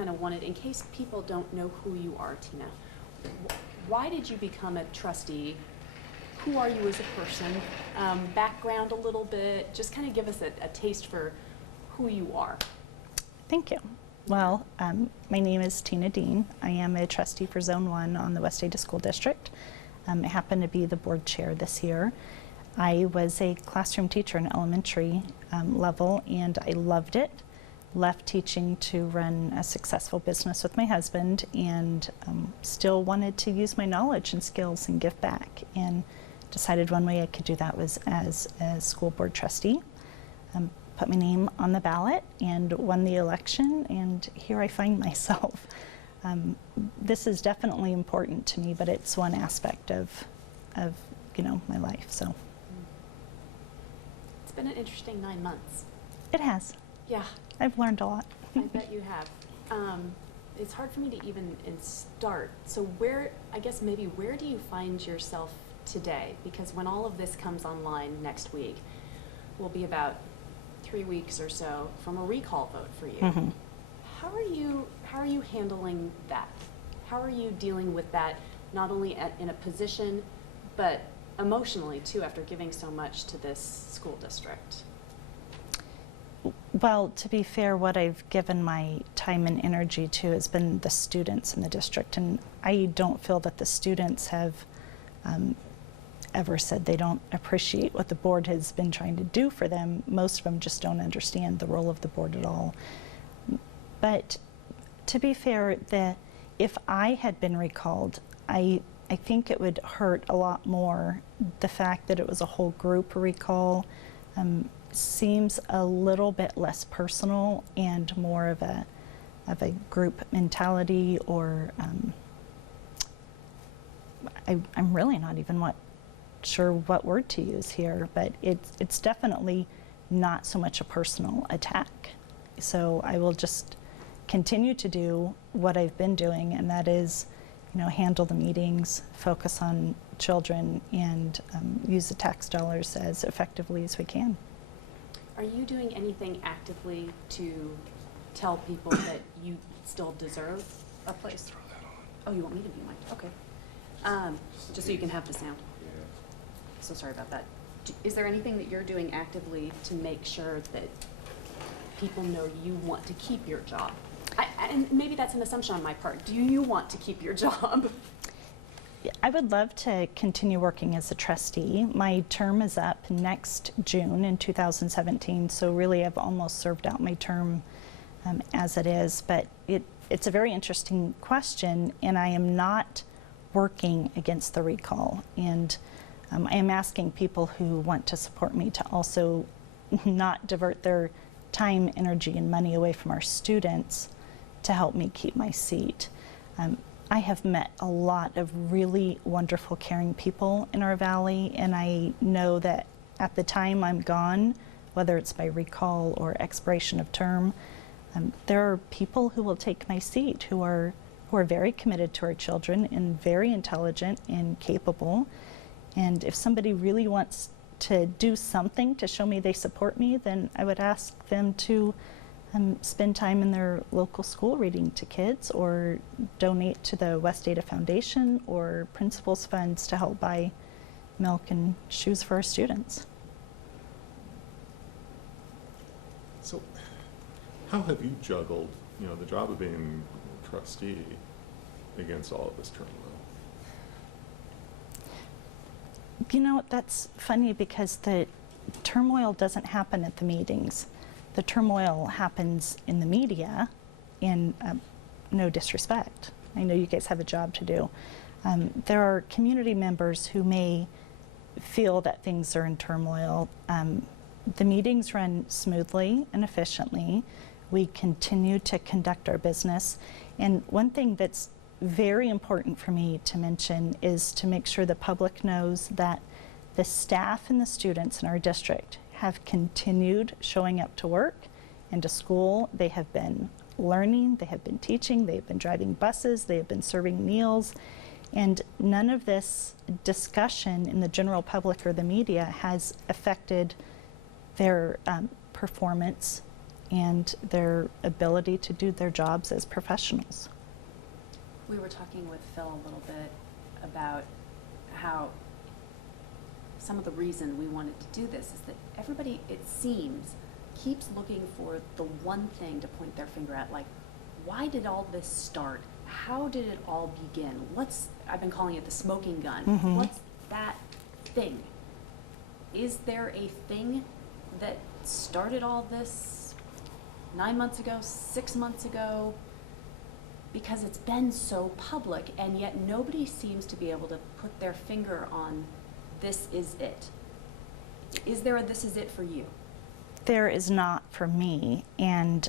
kind of wanted, in case people don't know who you are, Tina, why did you become a trustee? Who are you as a person? Background a little bit, just kind of give us a taste for who you are. Thank you. Well, my name is Tina Dean. I am a trustee for Zone 1 on the West Ada School District. I happen to be the board chair this year. I was a classroom teacher in elementary level, and I loved it. Left teaching to run a successful business with my husband, and still wanted to use my knowledge and skills and give back, and decided one way I could do that was as a school board trustee. Put my name on the ballot and won the election, and here I find myself. This is definitely important to me, but it's one aspect of my life. So It's been an interesting 9 months. it has. Yeah, I've learned a lot. I bet you have. It's hard for me to even start. So where do you find yourself today? Because when all of this comes online next week, will be about 3 weeks or so from a recall vote for you. Mm-hmm. How are you handling that? How are you dealing with that, not only in a position, but emotionally too, after giving so much to this school district? Well, to be fair, what I've given my time and energy to has been the students in the district, and I don't feel that the students have ever said they don't appreciate what the board has been trying to do for them. Most of them just don't understand the role of the board at all. But to be fair, if I had been recalled, I think it would hurt a lot more. The fact that it was a whole group recall seems a little bit less personal and more of a group mentality, or I'm really not even sure what word to use here, but it's definitely not so much a personal attack. So I will just continue to do what I've been doing, and that is, handle the meetings, focus on children, and use the tax dollars as effectively as we can. Are you doing anything actively to tell people that you still deserve a place? Oh, you want me to be mic'd? Okay. Just so you can have the sound. So sorry about that. Is there anything that you're doing actively to make sure that people know you want to keep your job? And maybe that's an assumption on my part. Do you want to keep your job? I would love to continue working as a trustee. My term is up next June in 2017, so really I've almost served out my term as it is. But it's a very interesting question, and I am not working against the recall. And I am asking people who want to support me to also not divert their time, energy, and money away from our students to help me keep my seat. I have met a lot of really wonderful, caring people in our valley, and I know that at the time I'm gone, whether it's by recall or expiration of term, there are people who will take my seat who are very committed to our children and very intelligent and capable. And if somebody really wants to do something to show me they support me, then I would ask them to spend time in their local school reading to kids, or donate to the West Ada Foundation or Principals Funds to help buy milk and shoes for our students. So how have you juggled, the job of being trustee against all of this turmoil? That's funny, because the turmoil doesn't happen at the meetings. The turmoil happens in the media, in no disrespect. I know you guys have a job to do. There are community members who may feel that things are in turmoil. The meetings run smoothly and efficiently. We continue to conduct our business. And one thing that's very important for me to mention is to make sure the public knows that the staff and the students in our district have continued showing up to work and to school. They have been learning, they have been teaching, they have been driving buses, they have been serving meals, and none of this discussion in the general public or the media has affected their performance and their ability to do their jobs as professionals. We were talking with Phil a little bit about how some of the reason we wanted to do this is that everybody, it seems, keeps looking for the one thing to point their finger at, like, why did all this start? How did it all begin? I've been calling it the smoking gun. Mhm. What's that thing? Is there a thing that started all this 9 months ago, 6 months ago? Because it's been so public, and yet nobody seems to be able to put their finger on this is it. Is there a this is it for you? There is not for me, and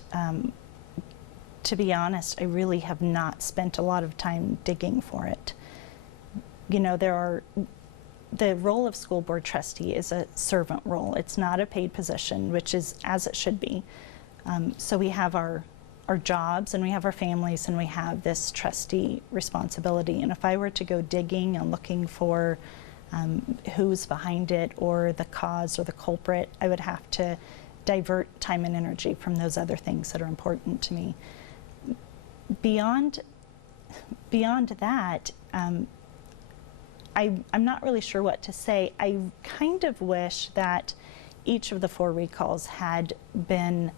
to be honest, I really have not spent a lot of time digging for it. You know, the role of school board trustee is a servant role. It's not a paid position, which is as it should be. So we have our jobs, and we have our families, and we have this trustee responsibility. And if I were to go digging and looking for who's behind it or the cause or the culprit, I would have to divert time and energy from those other things that are important to me. Beyond that, I'm not really sure what to say. I kind of wish that each of the 4 recalls had been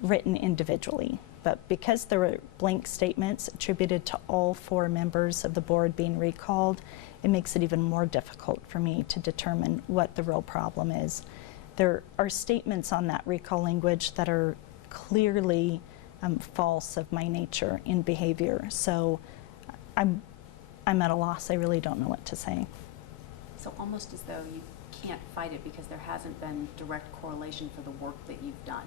written individually, but because there were blank statements attributed to all 4 members of the board being recalled, it makes it even more difficult for me to determine what the real problem is. There are statements on that recall language that are clearly false of my nature in behavior, so I'm at a loss. I really don't know what to say. So almost as though you can't fight it because there hasn't been direct correlation for the work that you've done.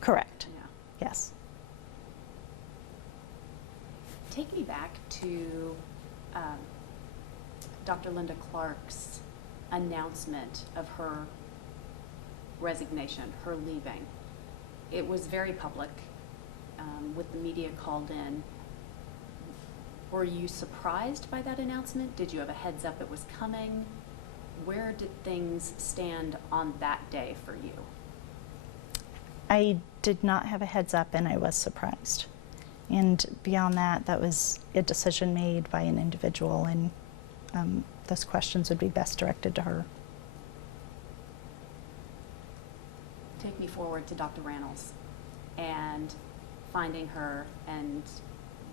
Correct. Yeah. Yes. Take me back to Dr. Linda Clark's announcement of her resignation, her leaving. It was very public, with the media called in. Were you surprised by that announcement? Did you have a heads up it was coming? Where did things stand on that day for you? I did not have a heads up, and I was surprised. And beyond that, that was a decision made by an individual, and those questions would be best directed to her. Take me forward to Dr. Rannells and finding her and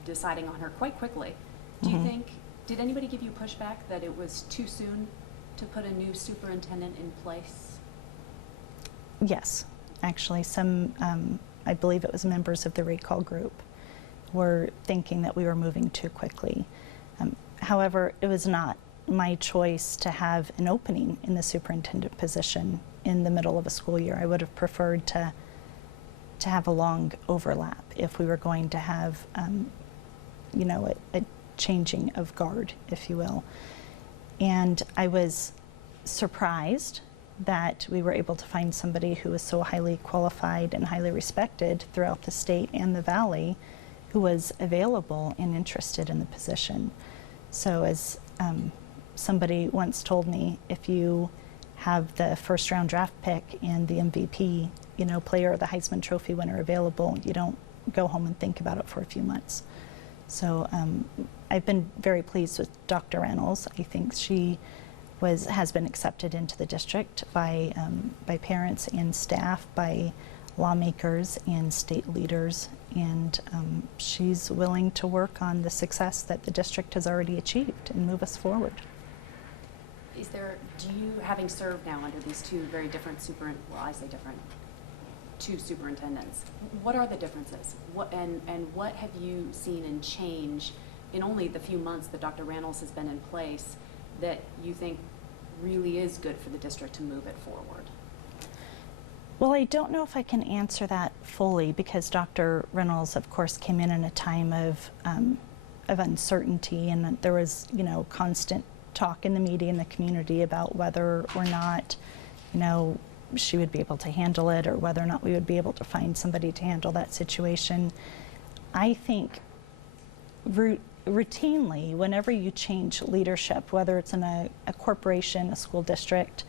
deciding on her quite quickly. Do you think, did anybody give you pushback that it was too soon to put a new superintendent in place? Yes, actually, some, I believe it was members of the recall group, were thinking that we were moving too quickly. However, it was not my choice to have an opening in the superintendent position in the middle of a school year. I would have preferred to have a long overlap if we were going to have, you know, a changing of guard, if you will. And I was surprised that we were able to find somebody who was so highly qualified and highly respected throughout the state and the valley, who was available and interested in the position. So as somebody once told me, if you have the first round draft pick and the MVP, you know, player or the Heisman Trophy winner available, you don't go home and think about it for a few months. So I've been very pleased with Dr. Rannells. I think she has been accepted into the district by parents and staff, by lawmakers and state leaders, and she's willing to work on the success that the district has already achieved and move us forward. Is there, do you, having served now under these 2 very different two superintendents, what are the differences? And what have you seen in change in only the few months that Dr. Rannells has been in place that you think really is good for the district to move it forward? Well, I don't know if I can answer that fully, because Dr. Rannells, of course, came in a time of uncertainty, and there was, you know, constant talk in the media and the community about whether or not, you know, she would be able to handle it, or whether or not we would be able to find somebody to handle that situation. I think routinely, whenever you change leadership, whether it's in a corporation, a school district,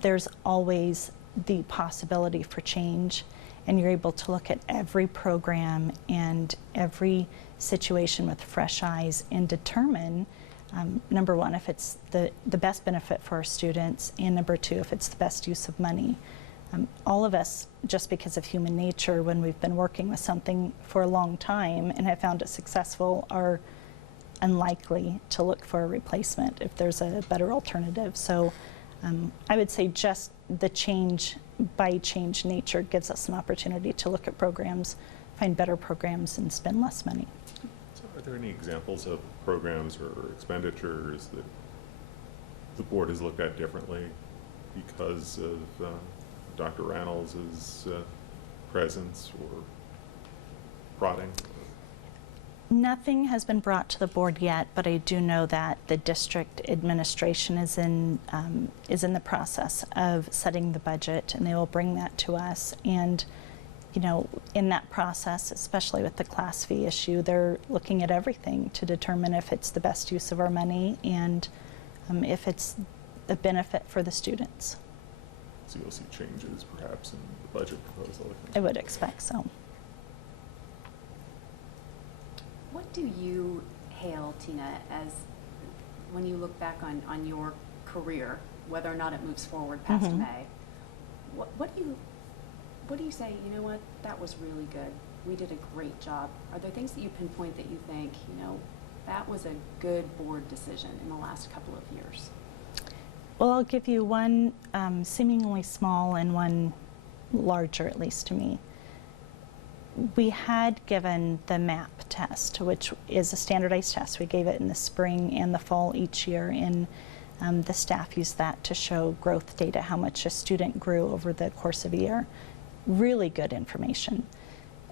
there's always the possibility for change. and you're able to look at every program and every situation with fresh eyes and determine, number one, if it's the best benefit for our students, and number two, if it's the best use of money. All of us, just because of human nature, when we've been working with something for a long time and have found it successful, are unlikely to look for a replacement if there's a better alternative. So I would say just the change by change nature gives us an opportunity to look at programs, find better programs, and spend less money. So are there any examples of programs or expenditures that the board has looked at differently because of Dr. Reynolds' presence or prodding? Nothing has been brought to the board yet, but I do know that the district administration is in the process of setting the budget, and they will bring that to us. And you know, in that process, especially with the class fee issue, they're looking at everything to determine if it's the best use of our money and if it's a benefit for the students. So you'll see changes perhaps in the budget proposal? I would expect so. What do you hail, Tina, as when you look back on your career, whether or not it moves forward past Mhm. May? What do you say, you know what, that was really good. We did a great job. Are there things that you pinpoint that you think, you know, that was a good board decision in the last couple of years? Well, I'll give you one seemingly small and one larger, at least to me. We had given the MAP test, which is a standardized test. We gave it in the spring and the fall each year, and the staff used that to show growth data, how much a student grew over the course of a year. Really good information.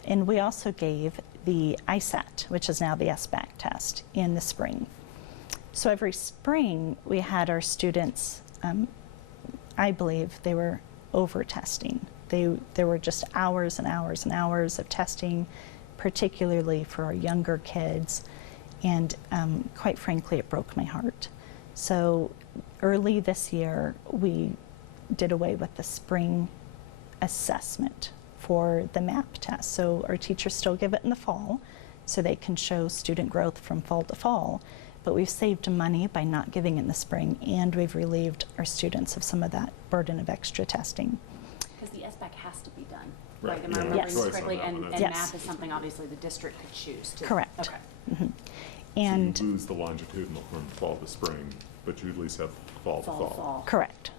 And we also gave the ISAT, which is now the SBAC test, in the spring. So every spring we had our students, I believe they were over-testing. There were just hours and hours and hours of testing, particularly for our younger kids, and quite frankly, it broke my heart. So early this year, we did away with the spring assessment for the MAP test. So our teachers still give it in the fall, so they can show student growth from fall to fall, but we've saved money by not giving it in the spring, and we've relieved our students of some of that burden of extra testing. Because the SBAC has to be done, Right, right? Am yeah, I no remembering choice this on correctly? that one, And Yes. MAP is something obviously the district could choose to. Correct. Okay. Mhm. And So you lose the longitudinal from fall to spring, but you at least have fall to fall. correct.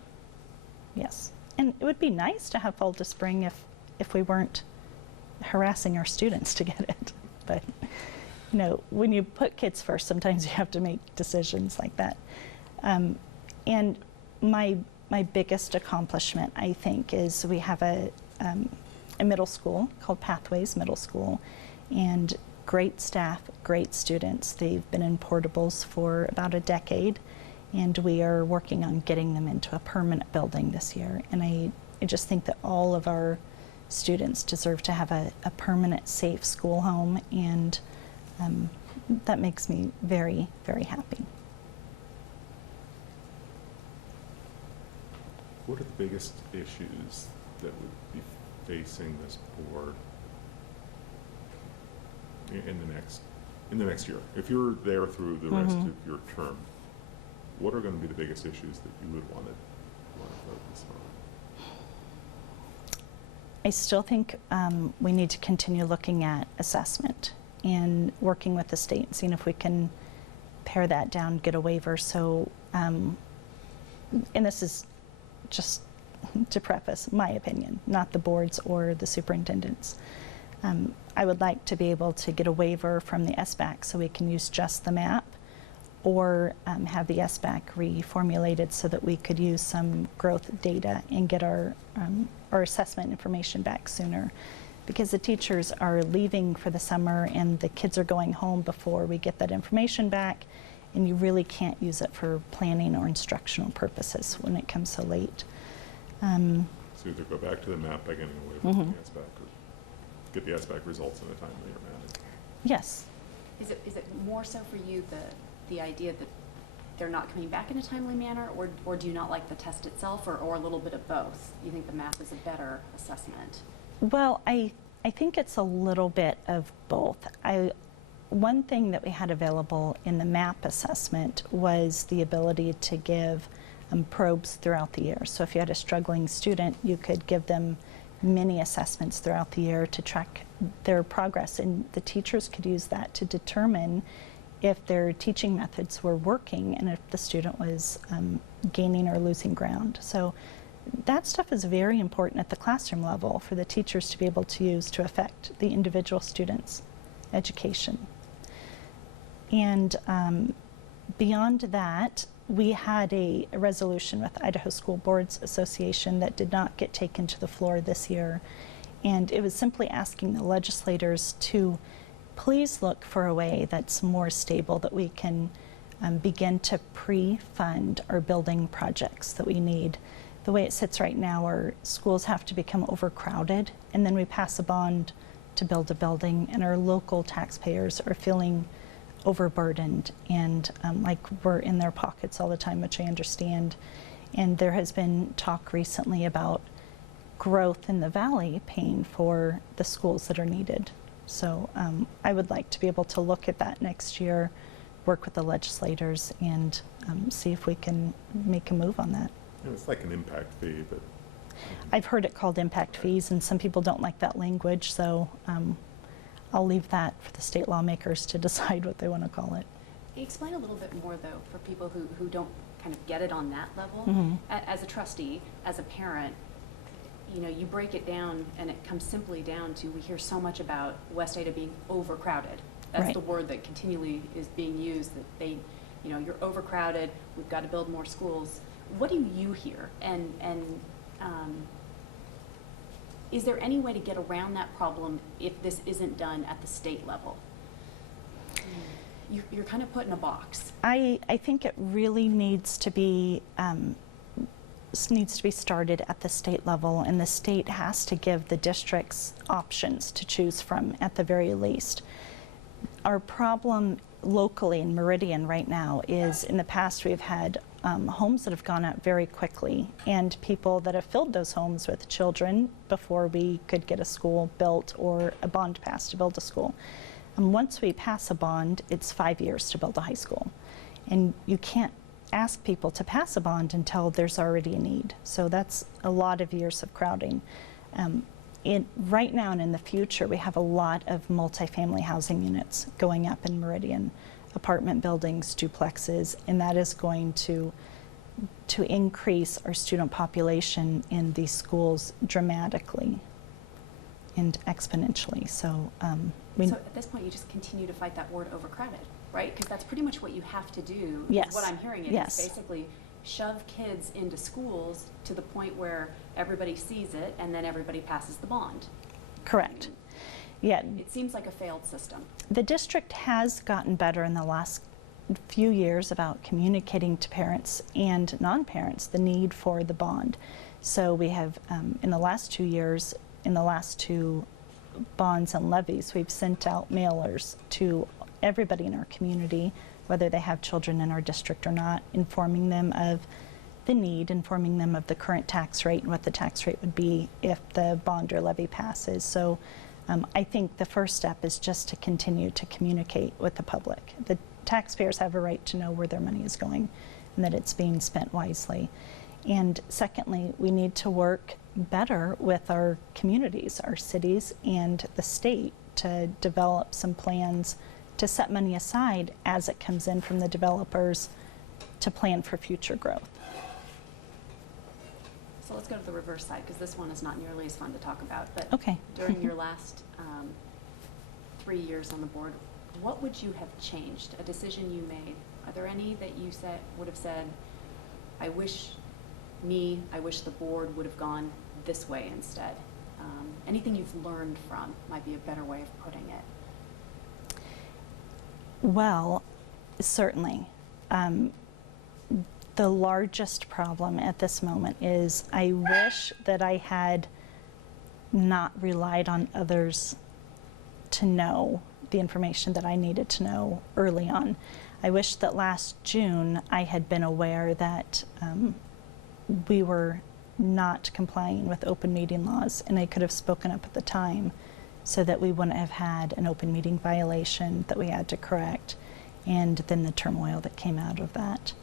Yes. And it would be nice to have fall to spring if we weren't harassing our students to get it. But, you know, when you put kids first, sometimes you have to make decisions like that. And my biggest accomplishment, I think, is we have a middle school called Pathways Middle School, and great staff, great students. They've been in portables for about a decade, and we are working on getting them into a permanent building this year. And I just think that all of our students deserve to have a permanent, safe school home, and that makes me very, very happy. What are the biggest issues that would be facing this board in the next year? If you're there through the rest of your term, what are going to be the biggest issues that you would want to focus on? I still think we need to continue looking at assessment and working with the state and seeing if we can pare that down, get a waiver. So, and this is just to preface my opinion, not the board's or the superintendent's. I would like to be able to get a waiver from the SBAC so we can use just the MAP, or have the SBAC reformulated so that we could use some growth data and get our assessment information back sooner. Because the teachers are leaving for the summer and the kids are going home before we get that information back, and you really can't use it for planning or instructional purposes when it comes so late. So either go back to the MAP by getting a waiver from the SBAC, or get the SBAC results in a timelier manner. Yes. Is it more so for you the idea that they're not coming back in a timely manner, or do you not like the test itself, or a little bit of both? You think the MAP is a better assessment? Well, I think it's a little bit of both. One thing that we had available in the MAP assessment was the ability to give probes throughout the year. So if you had a struggling student, you could give them mini assessments throughout the year to track their progress, and the teachers could use that to determine if their teaching methods were working and if the student was gaining or losing ground. So that stuff is very important at the classroom level for the teachers to be able to use to affect the individual student's education. And beyond that, we had a resolution with Idaho School Boards Association that did not get taken to the floor this year. And it was simply asking the legislators to please look for a way that's more stable, that we can begin to pre-fund our building projects that we need. The way it sits right now, our schools have to become overcrowded, and then we pass a bond to build a building, and our local taxpayers are feeling overburdened and like we're in their pockets all the time, which I understand. And there has been talk recently about growth in the valley paying for the schools that are needed. So I would like to be able to look at that next year, work with the legislators, and see if we can make a move on that. And it's like an impact fee, but I've heard it called impact fees, and some people don't like that language, so I'll leave that for the state lawmakers to decide what they want to call it. Explain a little bit more, though, for people who don't kind of get it on that level. Mhm. As a trustee, as a parent, you know, you break it down and it comes simply down to, we hear so much about West Ada being overcrowded. That's Right. the word that continually is being used, that they, you know, you're overcrowded, we've got to build more schools. What do you hear? And is there any way to get around that problem if this isn't done at the state level? You're kind of put in a box. I think it really needs to be started at the state level, and the state has to give the districts options to choose from at the very least. Our problem locally in Meridian right now is, in the past we've had homes that have gone up very quickly, and people that have filled those homes with children before we could get a school built or a bond passed to build a school. And once we pass a bond, it's 5 years to build a high school. And you can't ask people to pass a bond until there's already a need. So that's a lot of years of crowding. Right now and in the future, we have a lot of multifamily housing units going up in Meridian, apartment buildings, duplexes, and that is going to increase our student population in these schools dramatically and exponentially. So So at this point, you just continue to fight that word overcrowded, right? Because that's pretty much what you have to do. Yes. What I'm hearing is Yes. basically shove kids into schools to the point where everybody sees it and then everybody passes the bond. Correct. Yeah, It seems like a failed system. the district has gotten better in the last few years about communicating to parents and non-parents the need for the bond. So we have, in the last 2 years, in the last 2 bonds and levies, we've sent out mailers to everybody in our community, whether they have children in our district or not, informing them of the need, informing them of the current tax rate and what the tax rate would be if the bond or levy passes. So I think the first step is just to continue to communicate with the public. The taxpayers have a right to know where their money is going and that it's being spent wisely. And secondly, we need to work better with our communities, our cities, and the state to develop some plans to set money aside as it comes in from the developers to plan for future growth. So let's go to the reverse side, because this one is not nearly as fun to talk about. But Okay. during your last 3 years on the board, what would you have changed? A decision you made? Are there any that you would have said, I wish the board would have gone this way instead? Anything you've learned from might be a better way of putting it. Well, certainly. The largest problem at this moment is I wish that I had not relied on others to know the information that I needed to know early on. I wish that last June I had been aware that we were not complying with open meeting laws, and I could have spoken up at the time so that we wouldn't have had an open meeting violation that we had to correct, and then the turmoil that came out of that.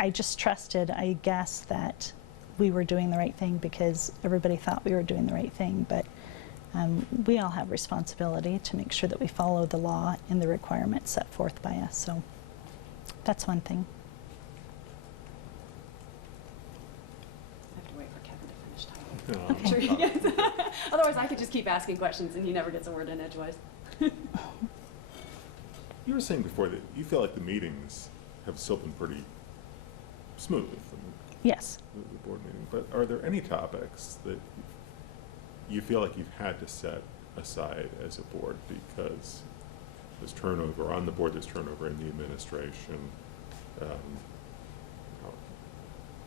I just trusted, I guess, that we were doing the right thing because everybody thought we were doing the right thing, but we all have responsibility to make sure that we follow the law and the requirements set forth by us. So that's one thing. I have to wait for Kevin to finish talking. No, I'm sure he gets. Otherwise, I could just keep asking questions and he never gets a word in edgewise. You were saying before that you feel like the meetings have still been pretty smooth, Yes. the board meeting, but are there any topics that you feel like you've had to set aside as a board because there's turnover on the board, there's turnover in the administration,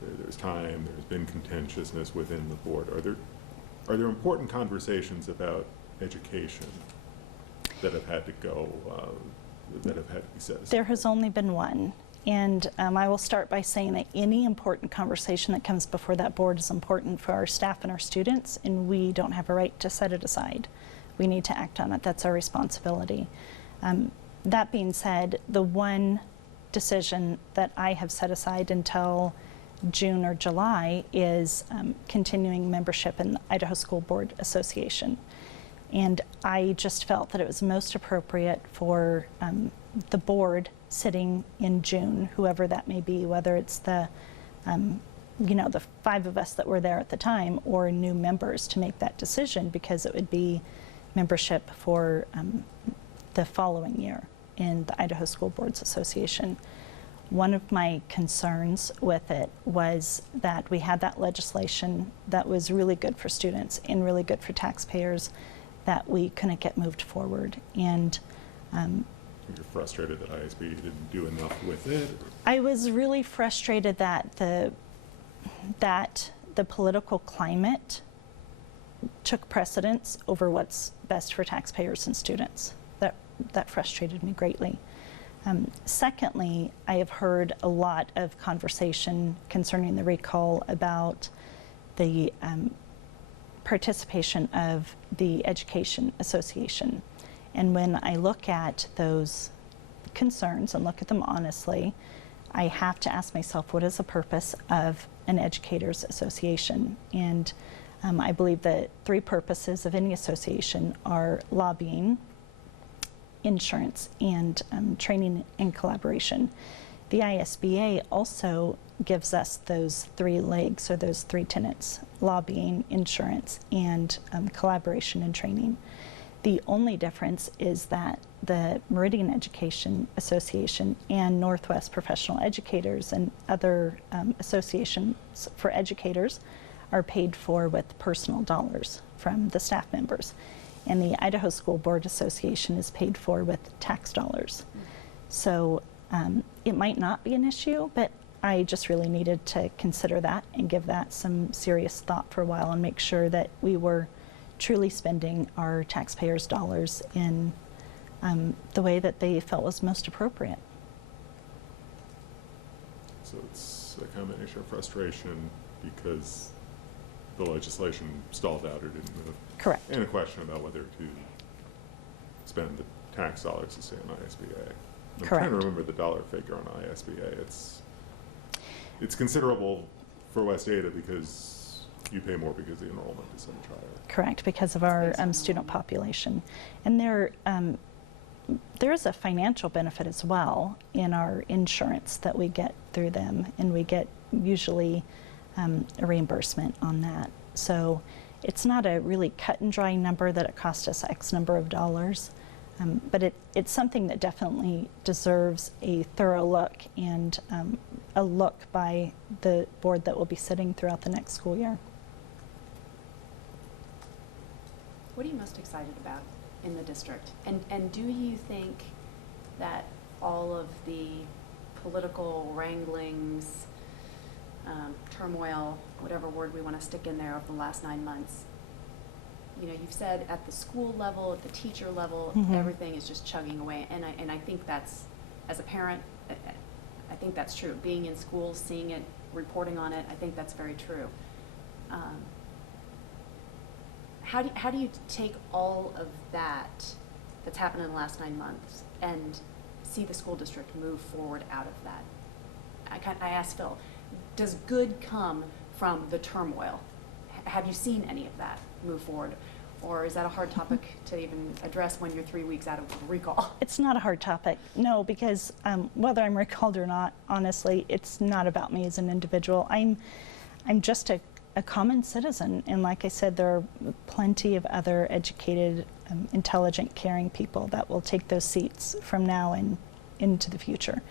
there's time, there's been contentiousness within the board. Are there important conversations about education that have had to go, that have had to be set aside? There has only been one. And I will start by saying that any important conversation that comes before that board is important for our staff and our students, and we don't have a right to set it aside. We need to act on it. That's our responsibility. That being said, the one decision that I have set aside until June or July is continuing membership in the Idaho School Board Association. And I just felt that it was most appropriate for the board sitting in June, whoever that may be, whether it's the, the 5 of us that were there at the time or new members, to make that decision, because it would be membership for the following year in the Idaho School Boards Association. One of my concerns with it was that we had that legislation that was really good for students and really good for taxpayers that we couldn't get moved forward. And You're frustrated that ISB didn't do enough with it? I was really frustrated that the political climate took precedence over what's best for taxpayers and students. That frustrated me greatly. Secondly, I have heard a lot of conversation concerning the recall about the participation of the Education Association. And when I look at those concerns and look at them honestly, I have to ask myself, what is the purpose of an educators association? And I believe the 3 purposes of any association are lobbying, insurance, and training and collaboration. The ISBA also gives us those 3 legs, or those 3 tenets: lobbying, insurance, and collaboration and training. The only difference is that the Meridian Education Association and Northwest Professional Educators and other associations for educators are paid for with personal dollars from the staff members. And the Idaho School Board Association is paid for with tax dollars. So it might not be an issue, but I just really needed to consider that and give that some serious thought for a while and make sure that we were truly spending our taxpayers' dollars in the way that they felt was most appropriate. So it's a combination of frustration because the legislation stalled out or didn't move. Correct. And a question about whether to spend the tax dollars to stay on ISBA. I'm trying to Correct. remember the dollar figure on ISBA. It's considerable for West Ada because you pay more because the enrollment is so much higher. Correct, because of our student population. And there is a financial benefit as well in our insurance that we get through them, and we get usually a reimbursement on that. So it's not a really cut and dry number that it cost us X number of dollars, but it's something that definitely deserves a thorough look and a look by the board that will be sitting throughout the next school year. What are you most excited about in the district? And do you think that all of the political wranglings, turmoil, whatever word we want to stick in there, of the last 9 months, you've said at the school level, at the teacher level, Mhm. everything is just chugging away. And I think that's, as a parent, I think that's true. Being in schools, seeing it, reporting on it, I think that's very true. How do you take all of that's happened in the last 9 months and see the school district move forward out of that? I asked Phil, does good come from the turmoil? Have you seen any of that move forward? Or is that a hard topic to even address when you're 3 weeks out of recall? It's not a hard topic, no, because whether I'm recalled or not, honestly, it's not about me as an individual. I'm just a common citizen, and like I said, there are plenty of other educated, intelligent, caring people that will take those seats from now and into the future.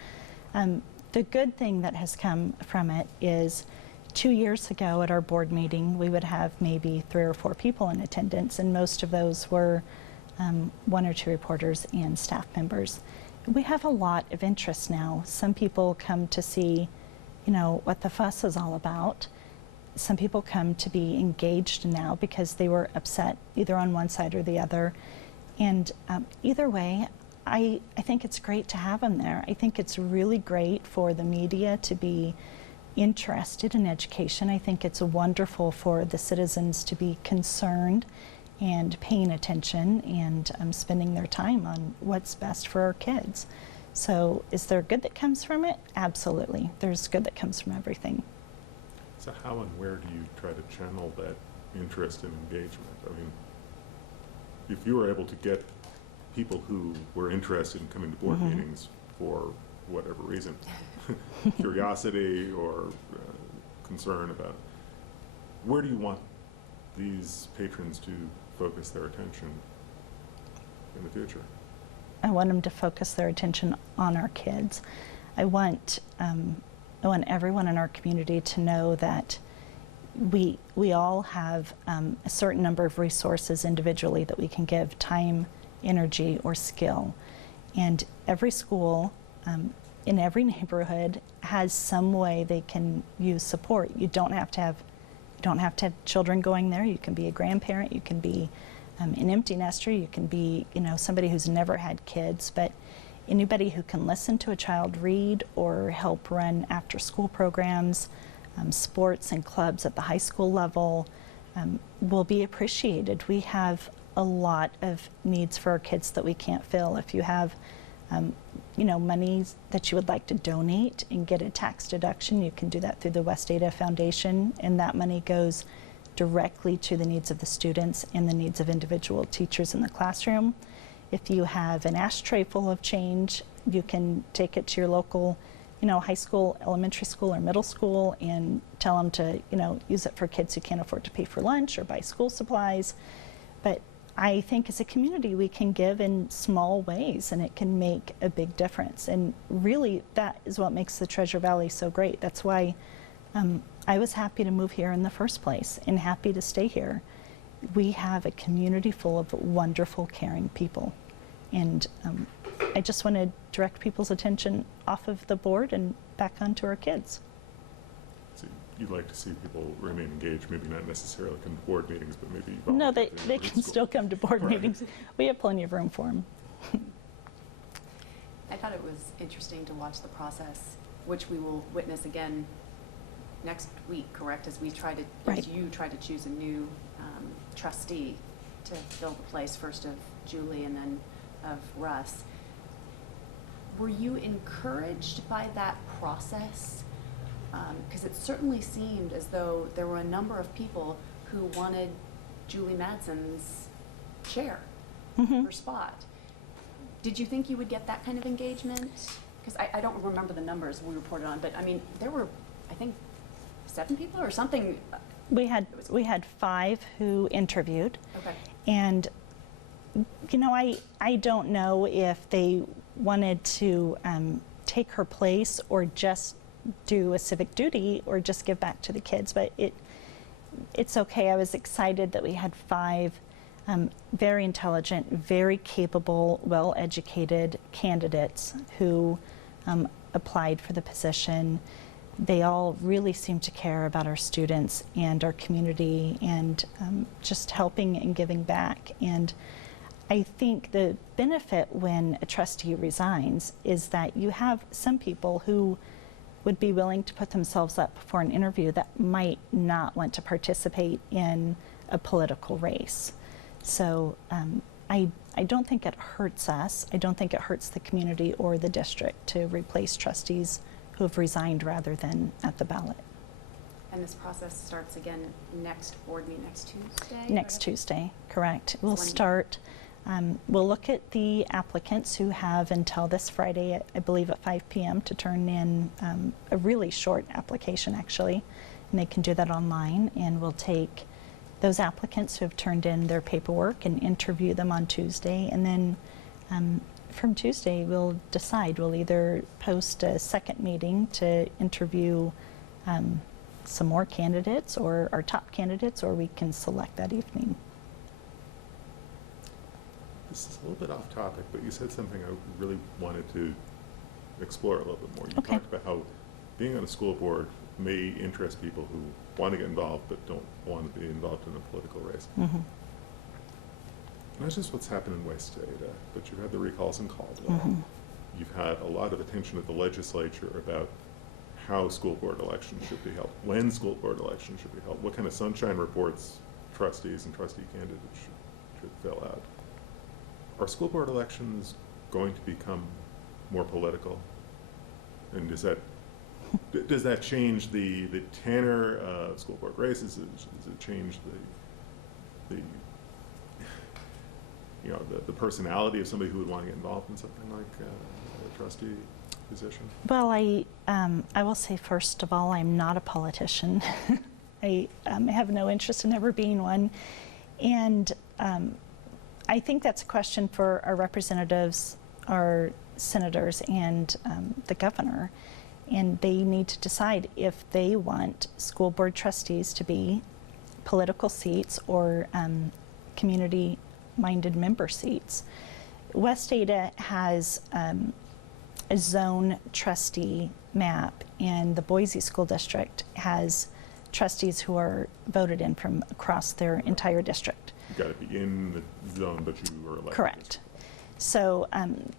The good thing that has come from it is 2 years ago at our board meeting, we would have maybe 3 or 4 people in attendance, and most of those were 1 or 2 reporters and staff members. We have a lot of interest now. Some people come to see, what the fuss is all about. Some people come to be engaged now because they were upset either on one side or the other. And either way, I think it's great to have them there. I think it's really great for the media to be interested in education. I think it's wonderful for the citizens to be concerned and paying attention and spending their time on what's best for our kids. So is there good that comes from it? Absolutely. There's good that comes from everything. So how and where do you try to channel that interest and engagement? I mean, if you were able to get people who were interested in coming to board meetings for whatever reason, curiosity or concern about, where do you want these patrons to focus their attention in the future? I want them to focus their attention on our kids. I want everyone in our community to know that we all have a certain number of resources individually that we can give: time, energy, or skill. And every school in every neighborhood has some way they can use support. You don't have to have children going there. You can be a grandparent. You can be an empty nester. You can be somebody who's never had kids. But anybody who can listen to a child read or help run after-school programs, sports and clubs at the high school level will be appreciated. We have a lot of needs for our kids that we can't fill. If you have money that you would like to donate and get a tax deduction, you can do that through the West Ada Foundation, and that money goes directly to the needs of the students and the needs of individual teachers in the classroom. If you have an ashtray full of change, you can take it to your local, high school, elementary school, or middle school and tell them to, use it for kids who can't afford to pay for lunch or buy school supplies. But I think as a community we can give in small ways, and it can make a big difference. And really, that is what makes the Treasure Valley so great. That's why I was happy to move here in the first place and happy to stay here. We have a community full of wonderful, caring people. And I just want to direct people's attention off of the board and back onto our kids. So you'd like to see people remain engaged, maybe not necessarily come to board meetings, but maybe No, volunteer they in can school. still come to board Right. meetings. We have plenty of room for them. I thought it was interesting to watch the process, which we will witness again next week, correct? As we try to, Right. as you try to choose a new trustee to fill the place, first of Julie and then of Russ. Were you encouraged by that process? Because it certainly seemed as though there were a number of people who wanted Julie Madsen's chair, her spot. Did you think you would get that kind of engagement? Because I don't remember the numbers we reported on, but I mean, there were, I think, 7 people or something. We had 5 who interviewed. Okay. And I don't know if they wanted to take her place or just do a civic duty or just give back to the kids, but it's okay. I was excited that we had 5 very intelligent, very capable, well-educated candidates who applied for the position. They all really seem to care about our students and our community and just helping and giving back. And I think the benefit when a trustee resigns is that you have some people who would be willing to put themselves up for an interview that might not want to participate in a political race. So I don't think it hurts us. I don't think it hurts the community or the district to replace trustees who have resigned rather than at the ballot. And this process starts again next board meeting, next Tuesday? Next Tuesday, correct. We'll 20. start, we'll look at the applicants who have until this Friday, I believe at 5 p.m. to turn in a really short application actually, and they can do that online, and we'll take those applicants who have turned in their paperwork and interview them on Tuesday, and then from Tuesday we'll decide. We'll either post a second meeting to interview some more candidates or our top candidates, or we can select that evening. This is a little bit off topic, but you said something I really wanted to explore a little bit more. You Okay. talked about how being on a school board may interest people who want to get involved but don't want to be involved in a political race. Mm-hmm. Not just what's happened in West Ada, but you've had the recalls in Caldwell. Mm-hmm. You've had a lot of attention at the legislature about how school board elections should be held, when school board elections should be held, what kind of sunshine reports trustees and trustee candidates should fill out. Are school board elections going to become more political? And does that change the tenor of school board races? Does it change the personality of somebody who would want to get involved in something like a trustee position? Well, I will say first of all, I'm not a politician. I have no interest in ever being one, and I think that's a question for our representatives, our senators, and the governor, and they need to decide if they want school board trustees to be political seats or community-minded member seats. West Ada has a zone trustee map, and the Boise School District has trustees who are voted in from across their entire district. You've got to be in the zone, but you are elected. Correct. So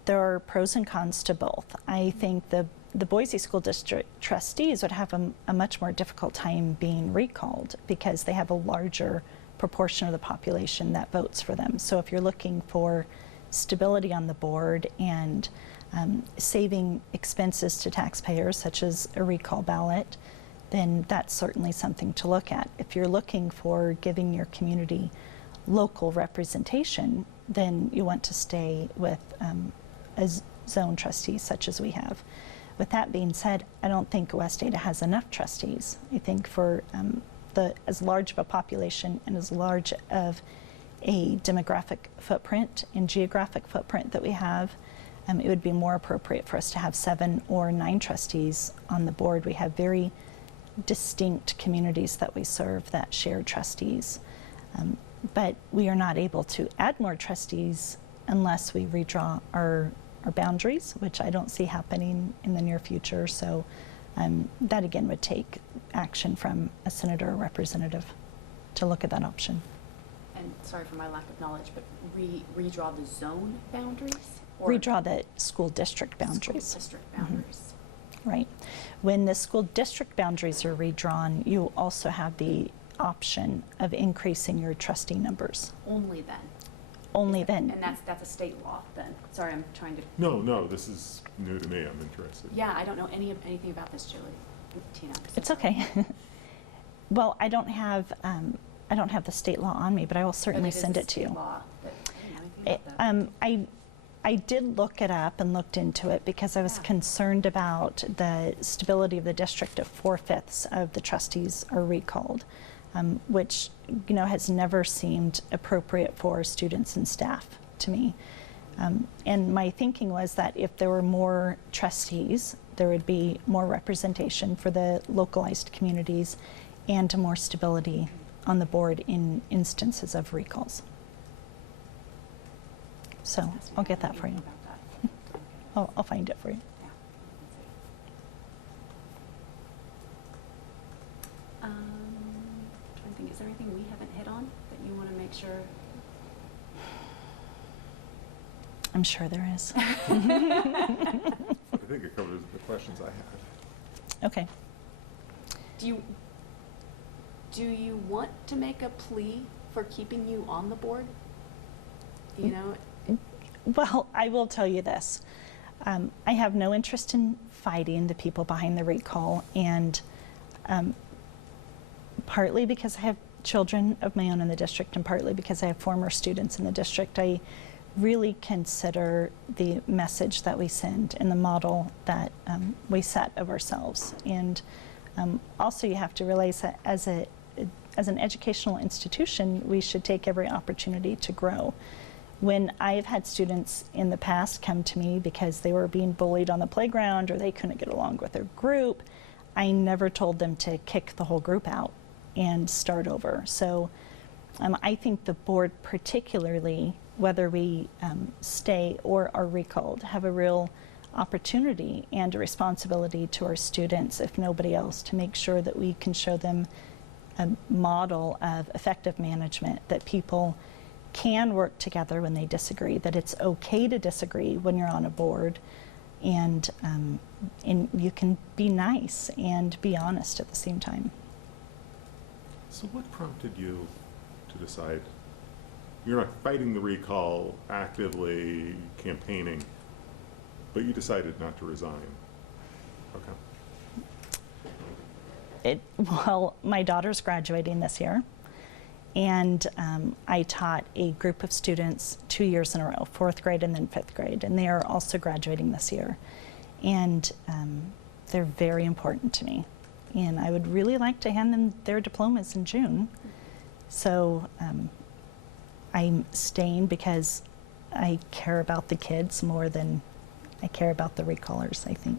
there are pros and cons to both. I think the Boise School District trustees would have a much more difficult time being recalled because they have a larger proportion of the population that votes for them. So if you're looking for stability on the board and saving expenses to taxpayers, such as a recall ballot, then that's certainly something to look at. If you're looking for giving your community local representation, then you want to stay with a zone trustee such as we have. With that being said, I don't think West Ada has enough trustees. I think for as large of a population and as large of a demographic footprint and geographic footprint that we have, it would be more appropriate for us to have 7 or 9 trustees on the board. We have very distinct communities that we serve that share trustees. But we are not able to add more trustees unless we redraw our boundaries, which I don't see happening in the near future. So that again would take action from a senator or representative to look at that option. And sorry for my lack of knowledge, but redraw the zone boundaries? Or Redraw the school district boundaries. School district boundaries. Right. When the school district boundaries are redrawn, you also have the option of increasing your trustee numbers. Only then? Only then. And that's a state law then? Sorry, I'm trying to... No, this is new to me. I'm interested. Yeah, I don't know anything about this, Julie. Tina. I'm so It's sorry. okay. Well, I don't have the state law on me, but I will certainly But it is send a it to state you. law, but I don't know anything about that. I did look it up and looked into it because I was Yeah. concerned about the stability of the district if 4/5 of the trustees are recalled, which has never seemed appropriate for students and staff to me. And my thinking was that if there were more trustees, there would be more representation for the localized communities and more stability on the board in instances of recalls. So I'll get that for you. I'll find it for you. Yeah. Trying to think, is there anything we haven't hit on that you want to make sure? I'm sure there is. I think it covers the questions I had. Okay. Do you want to make a plea for keeping you on the board? You know, Well, I will tell you this. I have no interest in fighting the people behind the recall, and partly because I have children of my own in the district and partly because I have former students in the district, I really consider the message that we send and the model that we set of ourselves. And also you have to realize that as an educational institution, we should take every opportunity to grow. When I have had students in the past come to me because they were being bullied on the playground or they couldn't get along with their group, I never told them to kick the whole group out and start over. So I think the board particularly, whether we stay or are recalled, have a real opportunity and a responsibility to our students, if nobody else, to make sure that we can show them a model of effective management, that people can work together when they disagree, that it's okay to disagree when you're on a board, and you can be nice and be honest at the same time. So what prompted you to decide you're not fighting the recall, actively campaigning, but you decided not to resign? Okay. Well, my daughter's graduating this year, and I taught a group of students 2 years in a row, 4th grade and then 5th grade, and they are also graduating this year. And they're very important to me. And I would really like to hand them their diplomas in June. So I'm staying because I care about the kids more than I care about the recallers, I think.